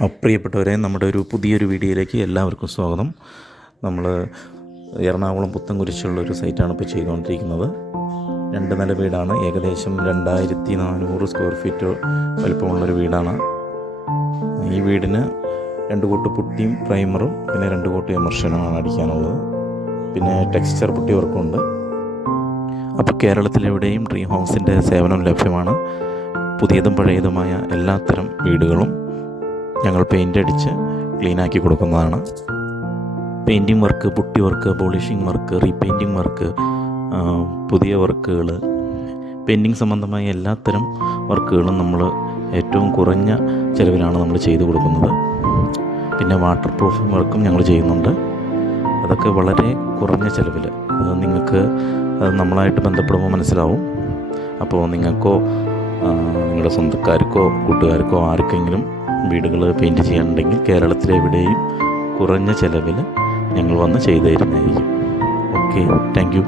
പ്രിയപ്പെട്ടവരെ നമ്മുടെ ഒരു പുതിയൊരു വീഡിയോയിലേക്ക് എല്ലാവർക്കും സ്വാഗതം. നമ്മൾ എറണാകുളം പുത്തൻകുരിശുള്ള ഒരു സൈറ്റാണ് ഇപ്പോൾ ചെയ്തുകൊണ്ടിരിക്കുന്നത്. രണ്ട് നില വീടാണ്. ഏകദേശം രണ്ടായിരത്തി നാനൂറ് സ്ക്വയർ ഫീറ്റ് വലിപ്പമുള്ളൊരു വീടാണ്. ഈ വീടിന് രണ്ട് കൂട്ട് പുട്ടിയും പ്രൈമറും പിന്നെ രണ്ട് കൂട്ട് എമർഷനുമാണ് അടിക്കാനുള്ളത്. പിന്നെ ടെക്സ്ചർ പുട്ടി വർക്കുണ്ട്. അപ്പോൾ കേരളത്തിലെവിടെയും ഡ്രീം ഹൗസിന്റെ സേവനം ലഭ്യമാണ്. പുതിയതും പഴയതുമായ എല്ലാത്തരം വീടുകളും. ഞങ്ങൾ പെയിന്റ് അടിച്ച് ക്ലീനാക്കി കൊടുക്കുന്നതാണ്. Painting work putty work polishing work repainting work പുതിയ വർക്കുകൾ പെയിന്റിങ് സംബന്ധമായ എല്ലാത്തരം വർക്കുകളും നമ്മൾ ഏറ്റവും കുറഞ്ഞ ചിലവിലാണ് നമ്മൾ ചെയ്തു കൊടുക്കുന്നത്. പിന്നെ വാട്ടർ പ്രൂഫിംഗ് വർക്കും ഞങ്ങൾ ചെയ്യുന്നുണ്ട്. അതൊക്കെ വളരെ കുറഞ്ഞ ചിലവിൽ അത് നിങ്ങൾക്ക് അത് നമ്മളായിട്ട് ബന്ധപ്പെടുമ്പോൾ മനസ്സിലാവും. അപ്പോൾ നിങ്ങൾക്കോ നിങ്ങളുടെ സ്വന്തക്കാർക്കോ കൂട്ടുകാർക്കോ ആർക്കെങ്കിലും വീടുകൾ പെയിന്റ് ചെയ്യാനുണ്ടെങ്കിൽ കേരളത്തിലെവിടെയും കുറഞ്ഞ ചിലവിൽ ഞങ്ങൾ വന്ന് ചെയ്തു തരുന്നതായിരിക്കും ഓക്കെ താങ്ക്